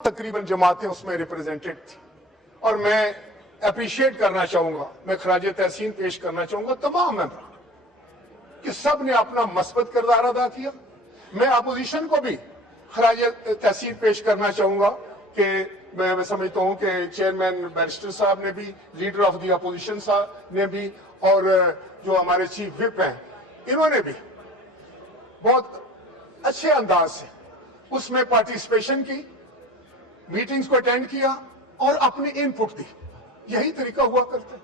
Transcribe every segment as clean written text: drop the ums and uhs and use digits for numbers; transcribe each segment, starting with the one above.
तकरीबन जमातें उसमें रिप्रेजेंटेड थी और मैं अप्रिशिएट करना चाहूंगा, मैं खराज तहसीन पेश करना चाहूंगा तमाम मेंबर कि सब ने अपना मस्बत किरदार अदा किया। मैं अपोजिशन को भी खराज तहसीन पेश करना चाहूंगा कि मैं समझता हूं कि चेयरमैन बैरिस्टर साहब ने भी, लीडर ऑफ द अपोजिशन साहब ने भी और जो हमारे चीफ विप हैं इन्होंने भी बहुत अच्छे अंदाज से उसमें पार्टिसिपेशन की, मीटिंग्स को अटेंड किया और अपनी इनपुट दी। यही तरीका हुआ करता है,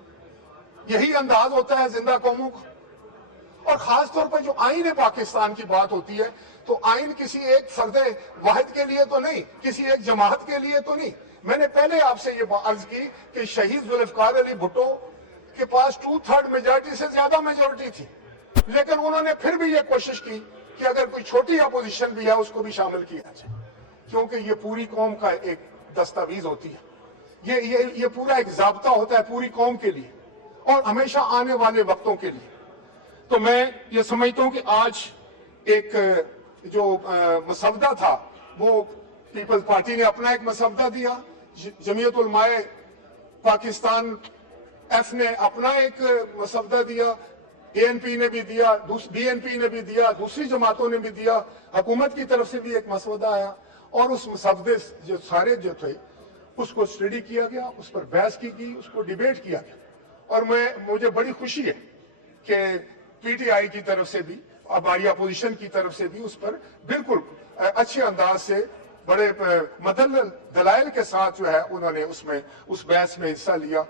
यही अंदाज होता है जिंदा कौमों का। और खास तौर पर जो आईन पाकिस्तान की बात होती है तो आईन किसी एक फर्द वाहिद के लिए तो नहीं, किसी एक जमात के लिए तो नहीं। मैंने पहले आपसे ये अर्ज की कि शहीद जुल्फकार अली भुट्टो के पास 2/3 मेजॉरिटी से ज्यादा मेजॉरिटी थी, लेकिन उन्होंने फिर भी ये कोशिश की कि अगर कोई छोटी अपोजिशन भी है उसको भी शामिल किया जाए, क्योंकि ये पूरी कौम का एक दस्तावेज होती है, ये पूरा एक ज़ाब्ता होता है पूरी कौम के लिए और हमेशा आने वाले वक्तों के लिए। तो मैं ये समझता हूं कि आज एक जो मसवदा था वो पीपल्स पार्टी ने अपना एक मसवदा दिया, जमीयत उलमाए पाकिस्तान एफ ने अपना एक मसवदा दिया, एएनपी ने भी दिया, बीएनपी ने भी दिया, दूसरी जमातों ने भी दिया, हुकूमत की तरफ से भी एक मसवदा आया और उस मसवदे जो सारे जो थे उसको स्टडी किया गया, उस पर बहस की गई, उसको डिबेट किया गया। और मुझे बड़ी खुशी है कि पीटीआई की तरफ से भी, हमारी अपोजिशन की तरफ से भी उस पर बिल्कुल अच्छे अंदाज से बड़े मदल्ल दलाइल के साथ जो है उन्होंने उसमें उस बहस में हिस्सा लिया।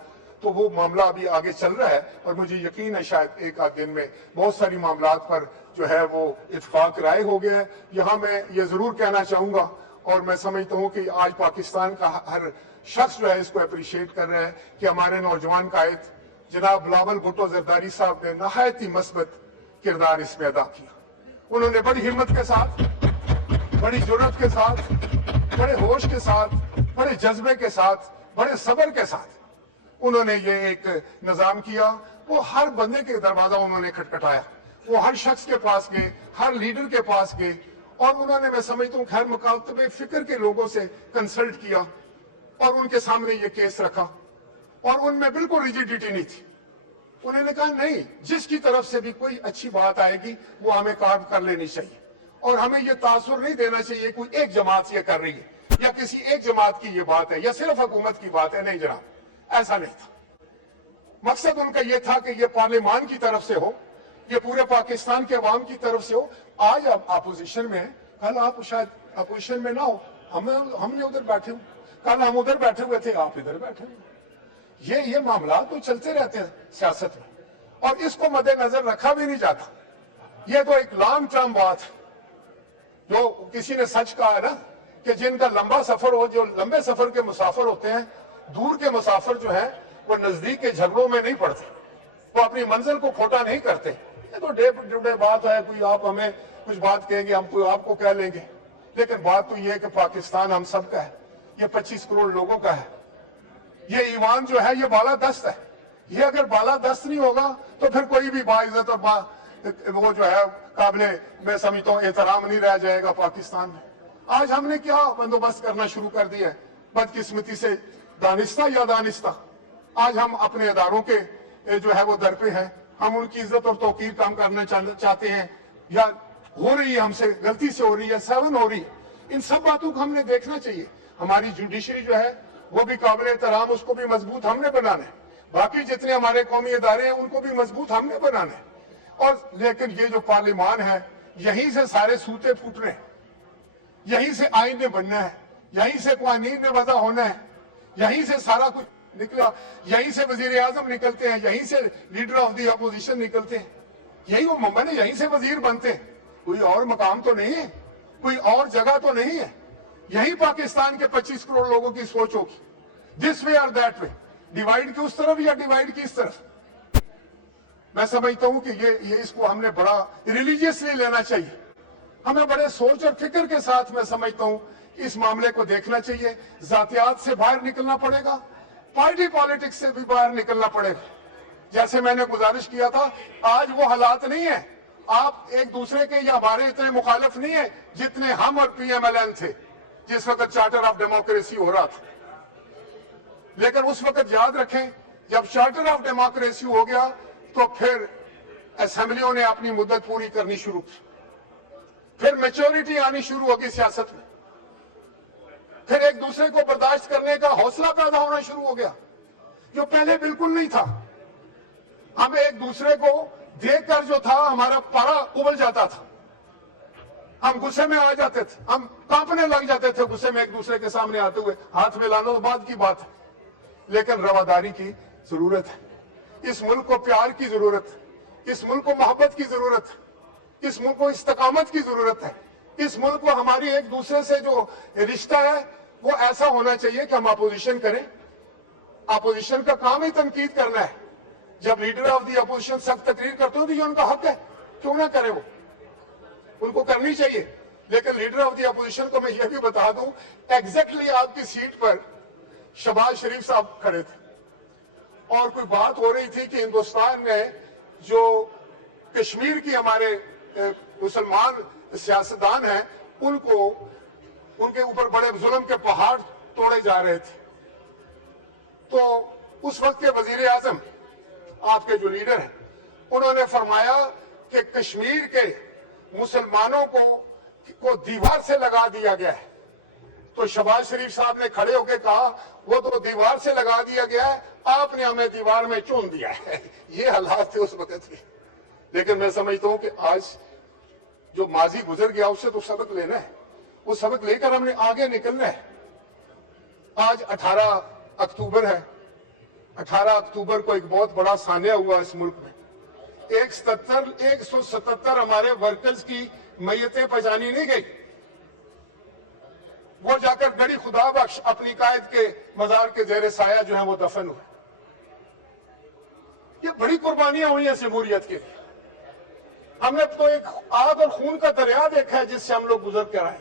तो वो मामला अभी आगे चल रहा है और मुझे यकीन है शायद एक आध दिन में बहुत सारी मामलात पर जो है वो इत्फाक राय हो गया है। यहाँ मैं ये जरूर कहना चाहूंगा और मैं समझता हूँ कि आज पाकिस्तान का हर शख्स जो है इसको अप्रिशिएट कर रहा है कि हमारे नौजवान कायद जनाब बिलावल भुट्टो जरदारी साहब ने नहायत ही मस्बत किरदार इसमें अदा किया। उन्होंने बड़ी हिम्मत के साथ, बड़ी जुर्रत के साथ, बड़े होश के साथ, बड़े जज्बे के साथ, बड़े सब्र के साथ उन्होंने ये एक निजाम किया। वो हर बंदे के दरवाजा उन्होंने खटखटाया, वो हर शख्स के पास गए, हर लीडर के पास गए और उन्होंने, मैं समझता हूँ, खैर मुकातबे फिक्र के लोगों से कंसल्ट किया और उनके सामने ये केस रखा और उनमें बिल्कुल रिजिडिटी नहीं थी। उन्होंने कहा नहीं, जिसकी तरफ से भी कोई अच्छी बात आएगी वो हमें काम कर लेनी चाहिए और हमें ये तासुर नहीं देना चाहिए कोई एक जमात ये कर रही है या किसी एक जमात की ये बात है या सिर्फ हुकूमत की बात है। नहीं जनाब, ऐसा नहीं था। मकसद उनका ये था कि ये पार्लियामान की तरफ से हो, ये पूरे पाकिस्तान के अवाम की तरफ से हो। आज आप अपोजिशन में हैं, कल आप शायद अपोजिशन में ना हो, हमने उधर बैठे हो, कल हम उधर बैठे हुए थे, आप इधर बैठे हुए। ये मामला तो चलते रहते हैं सियासत में और इसको मद्देनजर रखा भी नहीं जाता। ये तो एक लॉन्ग टर्म बात है। जो किसी ने सच कहा है ना कि जिनका लंबा सफर हो, जो लंबे सफर के मुसाफिर होते हैं, दूर के मुसाफिर जो है वो नजदीक के झगड़ों में नहीं पड़ते, वो अपनी मंजिल को खोटा नहीं करते। ये तो डे टू डे बात है, कोई आप हमें कुछ बात कहेंगे, हम कोई आपको कह लेंगे, लेकिन बात तो ये है कि पाकिस्तान हम सब का है, ये 25 करोड़ लोगों का है। ये ईमान जो है ये बालादस्त है। ये अगर बालादस्त नहीं होगा तो फिर कोई भी बाइज्जत और वो जो है काबिले, मैं समझता हूँ, एहतराम नहीं रह जाएगा पाकिस्तान में। आज हमने क्या बंदोबस्त करना शुरू कर दिया है, बदकिस्मती से दानिस्ता या दानिस्ता। आज हम अपने इदारों के जो है वो दर पे हैं, हम उनकी इज्जत और तौकीर कम करना चाहते हैं या हो रही है, हमसे गलती से हो रही है, सेवन हो रही है। इन सब बातों को हमने देखना चाहिए। हमारी जुडिशरी जो है वो भी काबिल एहतराम, उसको भी मजबूत हमने बनाना है। बाकी जितने हमारे कौमी इदारे हैं उनको भी मजबूत हमने बनाना है। और लेकिन ये जो पार्लियामान है, यहीं से सारे सूते फूटने हैं, यहीं से आईन ने बनना है, यहीं से कानून ने वज़ा होना है, यहीं से सारा कुछ निकला, यहीं से वजीर आजम निकलते हैं, यहीं से लीडर ऑफ दी अपोजिशन निकलते हैं, यही वो मुमकिन है, यहीं से वजीर बनते हैं। कोई और मकाम तो नहीं है, कोई और जगह तो नहीं है। यही पाकिस्तान के 25 करोड़ लोगों की सोच होगी, दिस वे और दैट वे, डिवाइड की उस तरफ या डिवाइड की इस तरफ। मैं समझता हूं कि ये इसको हमने बड़ा रिलीजियसली लेना चाहिए। हमें बड़े सोच और फिक्र के साथ, मैं समझता हूं, इस मामले को देखना चाहिए। जातियात से बाहर निकलना पड़ेगा, पार्टी पॉलिटिक्स से भी बाहर निकलना पड़ेगा। जैसे मैंने गुजारिश किया था, आज वो हालात नहीं है। आप एक दूसरे के या हमारे इतने मुखालिफ नहीं है जितने हम और पीएमएलएन थे। जिस वक्त चार्टर ऑफ डेमोक्रेसी हो रहा था। लेकिन उस वक्त याद रखें, जब चार्टर ऑफ डेमोक्रेसी हो गया तो फिर असेंबलियों ने अपनी मुद्दत पूरी करनी शुरू की, फिर मैच्योरिटी आनी शुरू होगी सियासत में, फिर एक दूसरे को बर्दाश्त करने का हौसला पैदा होना शुरू हो गया, जो पहले बिल्कुल नहीं था। हम एक दूसरे को देखकर जो था हमारा पारा उबल जाता था, हम गुस्से में आ जाते थे, हम कांपने लग जाते थे गुस्से में एक दूसरे के सामने आते हुए। हाथ मिलाना तो बाद की बात है, लेकिन रवादारी की जरूरत है। इस मुल्क को प्यार की जरूरत है, इस मुल्क को मोहब्बत की जरूरत है, इस मुल्क को इस्तकामत की जरूरत है। इस मुल्क को हमारी एक दूसरे से जो रिश्ता है वो ऐसा होना चाहिए कि हम अपोजिशन करें। अपोजिशन का काम ही तनकीद करना है। जब लीडर ऑफ द अपोजिशन सख्त तकरीर करते हो तो ये उनका हक है, क्यों ना करे, वो उनको करनी चाहिए। लेकिन लीडर ऑफ द अपोजिशन को मैं ये भी बता दूं, एग्जैक्टली आपकी सीट पर शहबाज शरीफ साहब खड़े थे और कोई बात हो रही थी कि हिंदुस्तान में जो कश्मीर की हमारे मुसलमान सियासतदान हैं उनको उनके ऊपर बड़े जुल्म के पहाड़ तोड़े जा रहे थे। तो उस वक्त के वजीर आजम, आपके जो लीडर हैं, उन्होंने फरमाया कि कश्मीर के मुसलमानों को दीवार से लगा दिया गया है। तो शहबाज शरीफ साहब ने खड़े होकर कहा, वो तो दीवार से लगा दिया गया है, आपने हमें दीवार में चुन दिया है। ये हालात थे उस वक्त के। लेकिन मैं समझता हूं कि आज जो माजी गुजर गया उससे तो सबक लेना है, वो सबक लेकर हमने आगे निकलना है। आज 18 अक्टूबर है। 18 अक्टूबर को एक बहुत बड़ा सान्या हुआ इस मुल्क में। 177 हमारे वर्कर्स की मैयतें पहचानी नहीं गई, वो जाकर गड़ी खुदा बख्श अपनी कायद के मजार के जेरे साया जो है वो दफन हुए। ये बड़ी कुर्बानियां हुई हैं जमहूरियत के लिए। हमने तो एक आग और खून का दरिया देखा है जिससे हम लोग गुजर कर आए।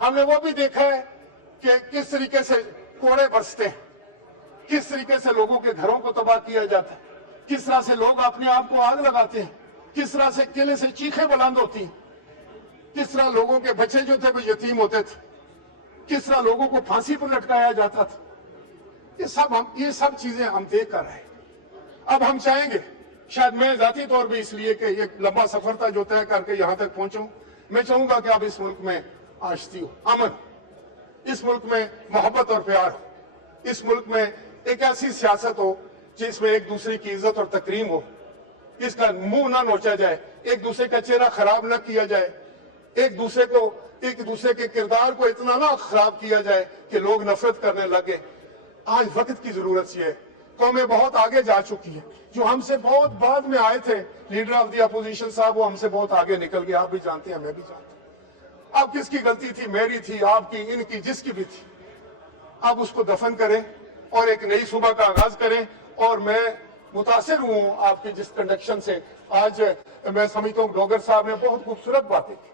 हमने वो भी देखा है कि किस तरीके से कोड़े बरसते हैं, किस तरीके से लोगों के घरों को तबाह किया जाता है, किस तरह से लोग अपने आप को आग लगाते हैं, किस तरह से किले से चीखें बुलंद होती हैं, किस तरह लोगों के बच्चे जो थे वो यतीम होते थे, किस तरह लोगों को फांसी पर लटकाया जाता था। ये सब चीजें हम देख कर रहे हैं। अब हम चाहेंगे, शायद मैं जाती तौर पर इसलिए कि एक लंबा सफर था जो तय करके यहां तक पहुंचूं, मैं चाहूंगा कि अब इस मुल्क में आशती हो, अमन, इस मुल्क में मोहब्बत और प्यार हो, इस मुल्क में एक ऐसी सियासत हो जिसमें एक दूसरे की इज्जत और तकरीम हो, इसका मुंह ना नोचा जाए, एक दूसरे का चेहरा खराब ना किया जाए, एक दूसरे के किरदार को इतना ना खराब किया जाए कि लोग नफरत करने लगे। आज वक्त की जरूरत ये है। कौमें बहुत आगे जा चुकी है। जो हमसे बहुत बाद में आए थे लीडर ऑफ द अपोजिशन साहब, वो हमसे बहुत आगे निकल गए। आप भी जानते हैं, मैं भी जानता हूं। अब किसकी गलती थी? मेरी थी, आपकी, इनकी, जिसकी भी थी। अब उसको दफन करें और एक नई सुबह का आगाज करें। और मैं मुतासिर हूं आपकी जिस कंडक्शन से। आज मैं समझता हूं डोगर साहब ने बहुत खूबसूरत बातें की।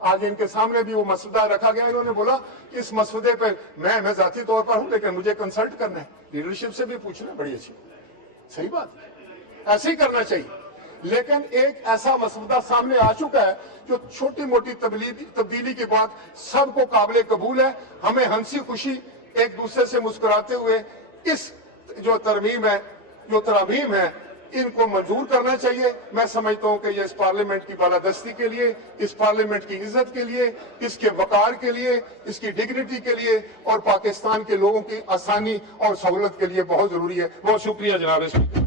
आज इनके सामने भी वो मसौदा रखा गया। इन्होंने बोला कि इस मसौदे पर मैं जाती तौर पर हूं, लेकिन मुझे कंसल्ट करना है, लीडरशिप से भी पूछना। बड़ी अच्छी, सही बात, ऐसे ही करना चाहिए। लेकिन एक ऐसा मसौदा सामने आ चुका है जो छोटी मोटी तब्दीली के बाद सबको काबिल कबूल है। हमें हंसी खुशी एक दूसरे से मुस्कुराते हुए इस जो तरामीम है इनको मंजूर करना चाहिए। मैं समझता हूं कि ये इस पार्लियामेंट की बालादस्ती के लिए, इस पार्लियामेंट की इज्जत के लिए, इसके वकार के लिए, इसकी डिग्निटी के लिए और पाकिस्तान के लोगों की आसानी और सहूलत के लिए बहुत जरूरी है। बहुत शुक्रिया जनाब।